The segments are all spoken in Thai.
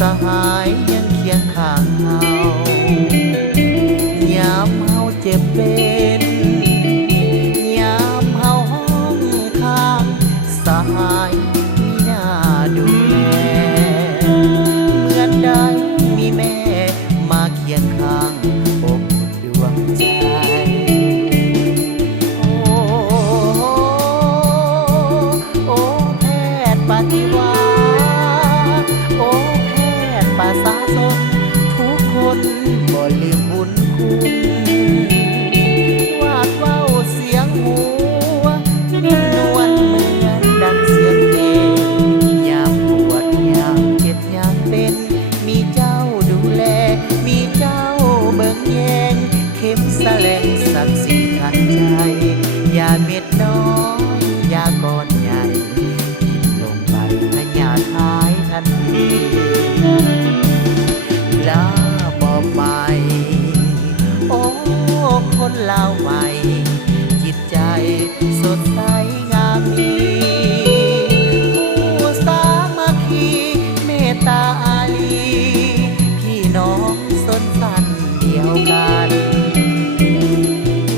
สหายยังเคียงข้างเฮายามเฮาเจ็บเป็นยามเฮาห้องข้างสหายมีหน้าดูแลเหมือนได้มีแม่มาเคียงข้างอบดวงใจโอ้แพทย์ปฏิวัติประชาชนทุกคนบ่ลืมบุญคุณวาดเว้าเสียงหัวนวลเหมือนดังเสียงเพลงยามปวดยามเจ็บยามเป็นมีเจ้าดูแลมีเจ้าเบิ่งแยงเข็มแสลงศักดิ์ศรีทันใจยาเม็ดน้อยยาก้อนใหญ่กินลงไปพญาทายทันทีลาบ่ไปโอ้คนลาวใหม่จิตใจสดใสงามมีผู้สามัคคีเมตตาอารีพี่น้องสนสันเดียวกัน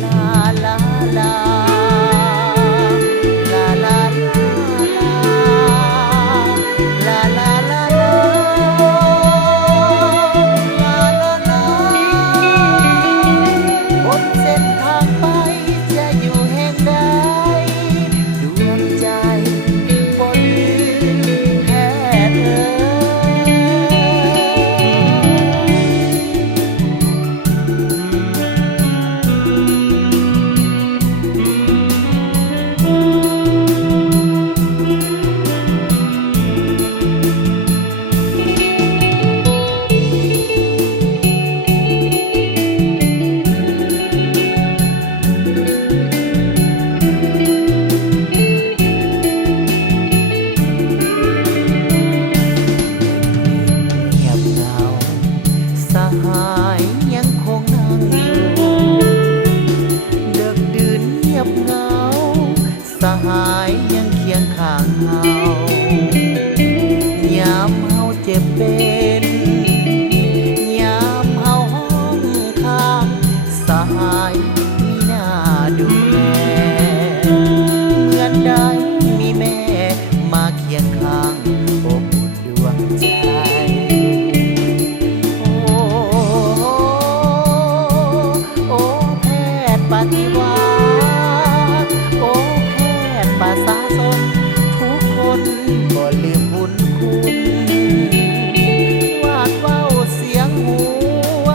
ลาลาลายังคงนั่งอยู่ดึกดื่นเงียบเหงาสหายยังเคียงข้างเฮายามเฮาเจ็บเป็นยามเฮาห้องข้างสหายมีหน้าดูแลเหมือนได้มีแม่มาเคียงข้างอบอุ่นดวงใจปฏิวัติโอ้แพทย์ประชาชนทุกคนบ่ลืมบุญคุณวาดเว้าเสียงหัว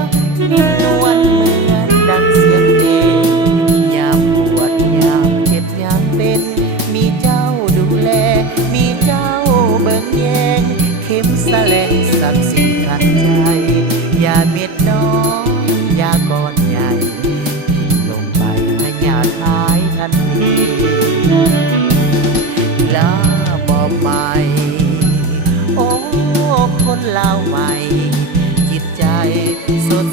นวลเหมือนดังเสียงเพลงยามปวดยามเจ็บยามเป็นมีเจ้าดูแลมีเจ้าเบิ่งแยงเข็มแสลงศักดิ์ศรีทันใจยาเม็ดน้อยยาก้อนใหญ่อย่าทายทันทีลาบ่ไปโอ้คนลาวใหม่จิตใจสด